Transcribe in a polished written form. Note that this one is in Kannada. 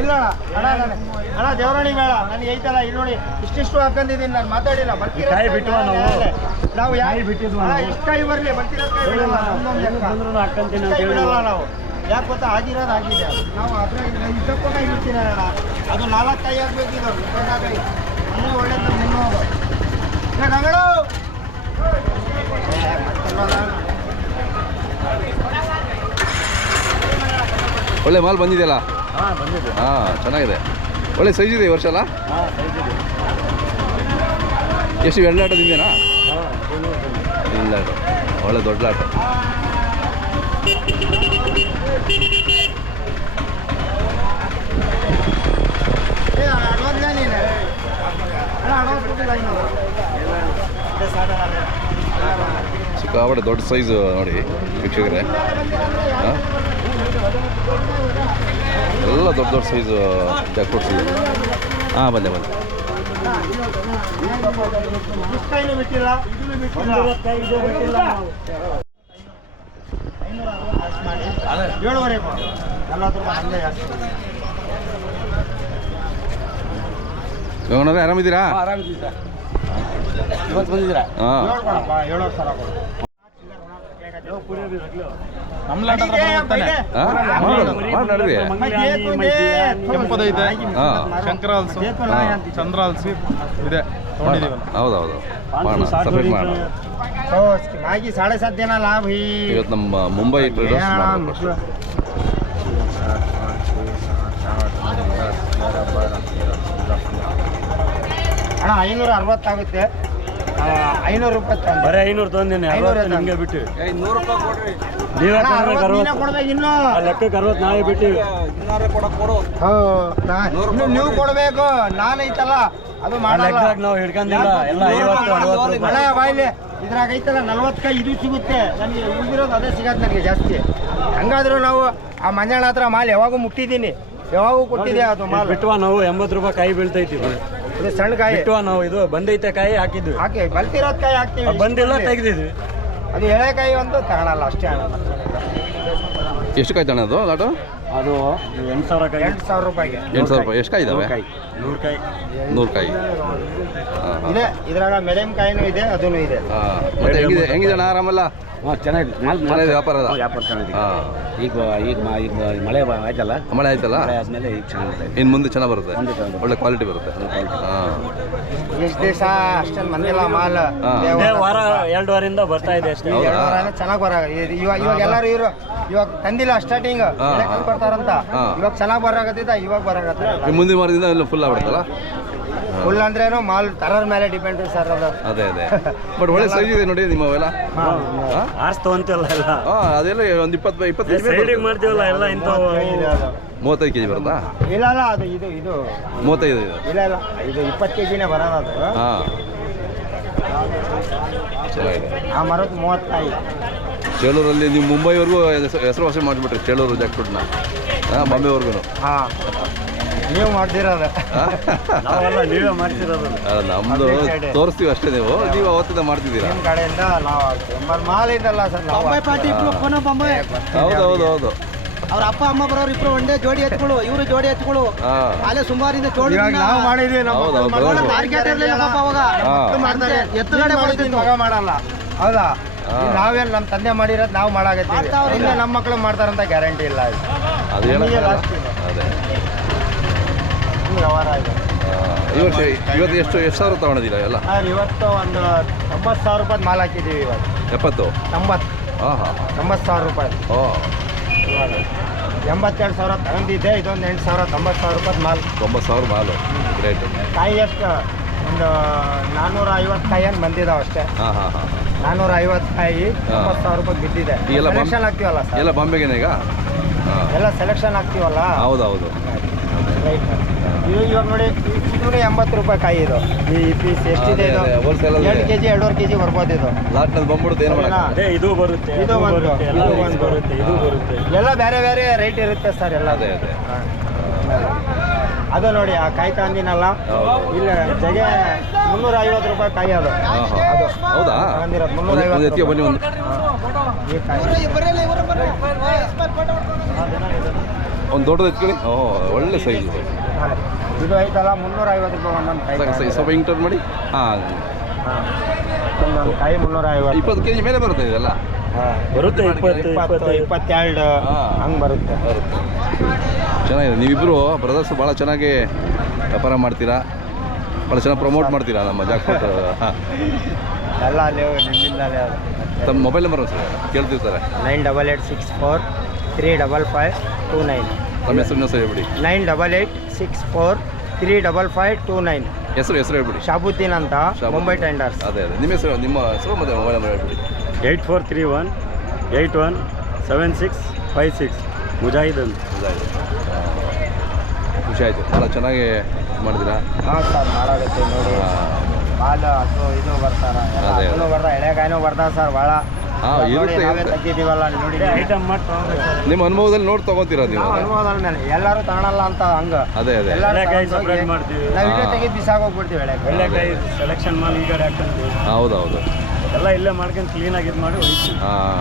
ಇಲ್ಲ ಅಣ್ಣ ಅಣ್ಣ ದೇವರಾಣಿ ಬೇಡ ನನಗೆ ಐತಲ್ಲ ಇಲ್ಲಿ ನೋಡಿ ಇಷ್ಟಿಷ್ಟು ಹಾಕೊಂಡಿದ್ದೀನಿ ನಾನು ಮಾತಾಡಿಲ್ಲ ಬರ್ತೀರಾ ನಾವು ಯಾಕೆ ಬಿಟ್ಟಿದ್ವಿ ಎಷ್ಟು ಕಾಯಿ ಬರಲಿ ಬರ್ತಿರೋದು ಕಾಯಿ ಬಿಡಲ್ಲ ನಾವು ಯಾಕೆ ಗೊತ್ತಾ ಆಗಿರೋದು ಆಗಿದೆ ನಾವು ಅದ್ರ ಇದ್ದಪ್ಪ ಕಾಯಿ ಬಿಡ್ತೀನಿ ಅಣ್ಣ ಅದು 4 ಕಾಯಿ ಆಗಬೇಕಿದ್ದು ಕಾಯಿ ಇನ್ನೂ ಒಳ್ಳೇದು ಇನ್ನೂ ಗಂಗಳು ಒಳ್ಳೆ ಮಾಲ್ ಬಂದಿದೆಯಲ್ಲ? ಚೆನ್ನಾಗಿದೆ, ಒಳ್ಳೆ ಸೈಜ್ ಇದೆ ಈ ವರ್ಷ ಅಲ್ಲ? ಎಷ್ಟು ಎರಡು ಲಾಟದಿಂದೇನಾ? ಇಲ್ಲ, ಒಳ್ಳೆ ದೊಡ್ಡ ಲಾಟ. ಸಿಕ್ಕಾಪಟ್ಟೆ ದೊಡ್ಡ ಸೈಜು ನೋಡಿ ವೀಕ್ಷಕರೇ, ಎಲ್ಲ ದೊಡ್ಡ ಸೈಜು ಜಾಕ್ ಫ್ರೂಟ್ಸ್ ಇದೆ. ಬಂದೆ ಗಂಗಣ್ಣವ್ರೆ ಆರಾಮಿದ್ದೀರಾ? ಇವತ್ತು ಬಂದಿದ್ದೀರಾ? ಕೆಂಪದೈತೆ, ಶಂಕರ ಹಲ್ಸು, ಚಂದ್ರ ಹಲ್ಸಿ ಇದೆ. ಹೌದೌದು, ಸಪ್ರೇಟ್ ಮಾಡೋಣ. ಮಾಗಿ 7.5 ದಿನ ಲಾಭ. ಇವತ್ತು ನಮ್ಮ ಮುಂಬೈ ಟ್ರೇಡರ್ಸ್ ಅಣ್ಣ 560 ಆಗುತ್ತೆ. 500 ರೂಪಾಯಿ ಬರೀ 500 ತಂದೇನೆ. ನಿಮಗೆ ಬಿಟ್ಟು 100 ರೂಪಾಯಿ ಕೊಡ್ರಿ. ನೀವೇ ಕೊಡ್ಬೇಕು. ಇನ್ನು ಲೆಕ್ಕಕ್ಕೆ 60 ನಾವೇ ಬಿಟ್ಟಿವಿ. ನೀವು ಕೊಡ್ಬೇಕು. ನಾನೈತಲ್ಲ ಅದು ಮಾಡಲ್ಲ, ನಾವು ಹಿಡ್ಕೊಂಡಿಲ್ಲ. ಎಲ್ಲ 50 ಬಾಯ್ಲಿ ಇದ್ರಾಗ ಐತಲ್ಲ 40 ಕಾಯಿ ಇದು ಸಿಗುತ್ತೆ ನನಗೆ. ಉಳಿದಿರೋದು ಅದೇ ಸಿಗತ್ತೆ ನನಗೆ ಜಾಸ್ತಿ. ಹಂಗಾದ್ರೂ ನಾವು ಆ ಮಂಜಾಳ ಹತ್ರ ಮಾಲ್ ಯಾವಾಗೂ ಮುಟ್ಟಿದ್ದೀನಿ, ಯಾವಾಗೂ ಕೊಟ್ಟಿದೆ ಅದು ಮಾಲ್. ಬಿಟ್ಟುವ ನಾವು 80 ರೂಪಾಯಿ ಕಾಯಿ ಬೀಳ್ತೈತಿ. ಇದು ಸಣ್ಣ ಕಾಯಿ ಬಿಟ್ಟುವ ನಾವು. ಇದು ಬಂದೈತೆ ಕಾಯಿ ಹಾಕಿದ್ವಿ. ಹಾಕಿ ಬಲ್ತಿರೋದು ಕಾಯಿ ಹಾಕ್ತೀವಿ. ಬಂದಿಲ್ಲ ತೆಗೆದಿದ್ವಿ. ಅದು ಎಳೆಕಾಯಿ ಒಂದು ತಗೊಳಲ್ಲ ಅಷ್ಟೇ. ಎಷ್ಟು ಕಾಯಿ ತಾನೆ ಅದು ಲಾಟು? ಅದು 8,000 ಕಾಯಿ. 8,000 ರೂಪಾಯಿಗೆ 8,000 ರೂಪಾಯಿ. ಎಷ್ಟು ಕಾಯಿ ಇದಾವೆ? 100 ಕಾಯಿ. 100 ಕಾಯಿ ಇದೆ. ಇದ್ರಾಗ ಮೆಡಿಯಂ ಕಾಯಿನೂ ಇದೆ, ಅದೂ ಇದೆ. ಮತ್ತೆ ಹೆಂಗಿದೆ ಅಣ್ಣ? ಆರಾಮಲ್ಲ? ಚೆನ್ನಾಗಿದೆ ವ್ಯಾಪಾರ ಚೆನ್ನಾಗಿದೆ. ಈಗ ಮಳೆ ಆಯ್ತಲ್ಲ, ಮಳೆ ಆಯ್ತಲ್ಲ, ಆದ್ಮೇಲೆ ಈಗ ಚೆನ್ನಾಗಿದೆ. ಇನ್ನು ಮುಂದೆ ಚೆನ್ನಾಗಿ ಬರುತ್ತೆ, ಒಳ್ಳೆ ಕ್ವಾಲಿಟಿ ಬರುತ್ತೆ. ಎಷ್ಟು ದಿವಸ ಅಷ್ಟೊಂದು ಬಂದಿಲ್ಲ ಮಾಲ್. ವಾರ 2 ವಾರದಿಂದ ಬರ್ತಾ ಇದೆ ಅಷ್ಟೇ. ಚೆನ್ನಾಗಿ ಬರ ಇವಾಗ ಎಲ್ಲರೂ ಇವಾಗ ತಂದಿಲ್ಲ ಸ್ಟಾರ್ಟಿಂಗ್ ಕೊಡ್ತಾರಂತ. ಇವಾಗ ಚೆನ್ನಾಗಿ ಬರಾಕತ್ತಿದ್ದ, ಇವಾಗ ಬರಾಕತ್ತ. ಮುಂದಿನ ವಾರದಿಂದ ಎಲ್ಲ ಫುಲ್ ಆಗ್ಬಿಡುತ್ತಲ್ಲ? ಫುಲ್ ಅಂದ್ರೇನು ಮಾಲ್ ತರರ ಮೇಲೆ ಡಿಪೆಂಡ್ ಸರ್ ಅದು. ಅದೇ ಬಟ್ ಒಳ್ಳೆ ಸೈಜ್ ಇದೆ ನೋಡಿ ನಿಮ್ಮವೆಲ್ಲ. ಆರಿಸ್ತವಂತೆಲ್ಲ ಎಲ್ಲ ಅದೆಲ್ಲ ಒಂದು 20 ಸೈಡಿಗೆ ಮಾಡ್ತೀವಲ್ಲ ಎಲ್ಲ ಇಂಥವು. 35 kg ಬರುತ್ತಾ? ಇಲ್ಲ ಅದು ಇದು 35 ಇಲ್ಲ ಇದು 20 kgನೇ ಬರೋದು ಅದು. ಚೆನ್ನಾಗಿದೆ. ಆ ಮರದ 30 ಕಾಯಿ. ಚೇಳೂರಲ್ಲಿ ನೀವು ಮುಂಬೈವರೆಗೂ ಹೆಸರುವಾಸಿ ಮಾಡಿಬಿಟ್ರಿ, ಚೇಳೂರು ಜಾಕ್ ಫ್ರೂಟ್ನ. ಬಾಂಬೆವರೆಗೂ ನೀವು ಮಾಡ್ತಿರೋದು? ನಾವೆಲ್ಲ ನೀವೇ ಮಾಡ್ತಿರೋದು. ನಮ್ದು ತೋರಿಸ್ತೀವಿ ಅಷ್ಟೇ, ನೀವು ಅವತ್ತಿಂದ ಮಾಡ್ತಿದ್ದೀರಾ? ನಿಮ್ಮ ಕಡೆಯಿಂದ ನಾವು ಮಾಲ್ ಇದಲ್ಲ ಸರ್. ಹೌದು. ಅವ್ರ ಅಪ್ಪ ಅಮ್ಮ ಬರೋರು ಇಬ್ರು ಒಂದೇ ಜೋಡಿ ಎತ್ಕೊಳ್ಳು, ಇವರು ಜೋಡಿ ಎತ್ಕೊಳ್ಳು. ಅಲ್ಲೇ ಸುಮಾರಿಂದ ಜೋಡಿ ನಾವು ಮಾಡಿದ್ವಿ. ಎತ್ತುಗಡೆ ಮಾಡಲ್ಲ ಹೌದಾ? ನಾವೇನು ನಮ್ಮ ತಂದೆ ಮಾಡಿರೋದು ನಾವು ಮಾಡಾಕತ್ತೀವಿ. ಹಿಂದೆ ನಮ್ಮ ಮಕ್ಕಳು ಮಾಡ್ತಾರಂತ ಗ್ಯಾರಂಟಿ ಇಲ್ಲ. ಅದೇ ವ್ಯವಹಾರ ಇದೆ. ಇವತ್ತು ಎಷ್ಟು ಸಾವಿರ ತಗೊಂಡಿದ್ದೀರ ಎಲ್ಲ? ಇವತ್ತು ಒಂದು 90,000 ರೂಪಾಯಿ ಮಾಲ್ ಹಾಕಿದ್ದೀವಿ. ಇವತ್ತು 90,000 ರೂಪಾಯಿ. 82,000 ತಗೊಂಡಿದ್ದೆ. ಇದೊಂದು 8,000, 90,000 ರೂಪಾಯಿ ಮಾಲ್. 90,000 ಮಾಲು. ಗ್ರೇಟ್. ಕಾಯಿ ಎಷ್ಟು ಒಂದು 450 ಕಾಯಿ ಏನು ಬಂದಿದ್ದಾವೆ ಅಷ್ಟೇ. 450 ಕಾಯಿ 90,000 ರೂಪಾಯಿ ಬಿದ್ದಿದೆ. ಸೆಲೆಕ್ಷನ್ ಆಗ್ತೀವಲ್ಲ ಸರ್, ಎಲ್ಲ ಬಾಂಬೆಗೇನೆ ಈಗ ಎಲ್ಲ ಸೆಲೆಕ್ಷನ್ ಆಗ್ತೀವಲ್ಲ. ಹೌದು. ಇವಾಗ ನೋಡಿ ಇದು 80 ರೂಪಾಯಿ ಕಾಯಿ. ಇದು ಈ ಪೀಸ್ ಎಷ್ಟಿದೆ? ಇದು 2 kg 2.5 kg ಬರ್ಬೋದು. ಇದು ಲಾಟ್ನಲ್ಲಿ ಬಂದ್ಬಿಡುತ್ತೆ. ಏನು ಮಾಡೋಣ? ಇದು ಬರುತ್ತೆ, ಇದು ಬರುತ್ತೆ, ಇದು ಬರುತ್ತೆ. ಎಲ್ಲ ಬೇರೆ ಬೇರೆ ರೈಟ್ ಇರುತ್ತೆ ಸರ್ ಎಲ್ಲ. ಅದೇ ಅದು ನೋಡಿ ಆ ಕಾಯಿ ತಂದಿನಲ್ಲ, ಇಲ್ಲ ಜಗೆ 350 ರೂಪಾಯಿ ಕಾಯಿ. ಅದು ಹೌದಾ? 350. ಬನ್ನಿ ಒಂದು ಈ ಕಾಯಿ ಒಂದು ದೊಡ್ಡದು ಎತ್ಕೊಳ್ಳಿ ಒಳ್ಳೆ ಸೈಜ್ ಇದು ಇದು ಐತಲ್ಲ 350 ರೂಪಾಯಿ ಒಂದೊಂದು ಕಾಯಿ ಸ್ವಲ್ಪ ಹಿಂಗೆ ಟರ್ನ್ ಮಾಡಿ ಹಾಂ ಒಂದೊಂದು ಕಾಯಿ 350 20 kg ಮೇಲೆ ಬರುತ್ತೆ ಇದೆಲ್ಲ ಬರುತ್ತೆ 22 ಹಂಗೆ ಬರುತ್ತೆ ಚೆನ್ನಾಗಿದೆ ನೀವಿಬ್ಬರು ಬ್ರದರ್ಸ್ ಭಾಳ ಚೆನ್ನಾಗಿ ವ್ಯಾಪಾರ ಮಾಡ್ತೀರಾ ಭಾಳ ಚೆನ್ನಾಗಿ ಪ್ರಮೋಟ್ ಮಾಡ್ತೀರಾ ನಮ್ಮ ಜಾಕ್ಪಾಟ್ ಹಾಂ ಎಲ್ಲ ಅಲ್ಲಿ ನಿಮ್ಮಿಂದಲೇ ತಮ್ಮ ಮೊಬೈಲ್ ನಂಬರ್ ಸರ್ ಕೇಳ್ತಿರ್ತಾರೆ 9886435529 ನಮ್ಮ ಹೆಸರು ಸರ್ ಹೇಳ್ಬಿಡಿ 9886435529 ಹೆಸರು ಹೇಳ್ಬಿಡಿ ಶಾಬುದ್ದೀನ್ ಅಂತ ಮುಂಬೈ ಟೆಂಡರ್ಸ್ ಅದೇ ನಿಮ್ಮ ಹೆಸರು ಮತ್ತು ಮೊಬೈಲ್ ನಂಬರ್ ಹೇಳ್ಬಿಡಿ 8431817656 ಮುಜಾಹಿದ್ ಅಂತ ಖುಷಿ ಆಯಿತು ಭಾಳ ಚೆನ್ನಾಗಿ ಮಾಡಿದ್ದೀರಾ ಹಾಂ ಸರ್ ಮಾಡಾಗುತ್ತೆ ನೋಡಿ ಹಾಲು ಹಸು ಇದು ಬರ್ತಾರ ಅದೇ. ಹಸುನು ಬರ್ತಾ ಎಳೆಕಾಯಿನೂ ಬರ್ತಾವ ಸರ್ ಭಾಳ ಹಾಂ ನೋಡಿ ಇರುತ್ತೆ ನಾವೇ ಇರುತ್ತೆ ತೆಗಿದ್ದೀವಲ್ಲ ನೋಡಿ ಐಟಮ್ ಮಾಡಿ ತಗೊಂಡ್ಬೇಕು ನಿಮ್ಮ ಅನುಭವದಲ್ಲಿ ನೋಡಿ ತೊಗೊತೀರಾ ನೀವು ನಾವು ಅನುಭವದ ಮೇಲೆ ಎಲ್ಲರೂ ತಗೊಳಲ್ಲ ಅಂತ ಹಂಗ ಅದೇ ಅದೇ ಎಲ್ಲರೂ ಎಳೆಕಾಯಿ ತಗೊಂಡ್ ಹೋಗಿ separate ಮಾಡ್ತೀವಿ. ನಾವು ಇಲ್ಲೇ ಹಾ. ತೆಗೆದು ಬಿಸಾಕೋಗ್ಬಿಡ್ತೀವಿ ಎಳೆಕಾಯಿ ಒಳ್ಳೆಕಾಯಿ ಸೆಲೆಕ್ಷನ್ ಮಾಡಿ ಈ ಕಡೆ ಹಾಕ್ಕೊಂತೀವಿ ಹೌದೌದು ಎಲ್ಲ ಇಲ್ಲೇ ಮಾಡ್ಕೊಂಡು ಕ್ಲೀನಾಗಿ ಇದು ಮಾಡಿ ಹೋಗ್ತೀವಿ ಹಾಂ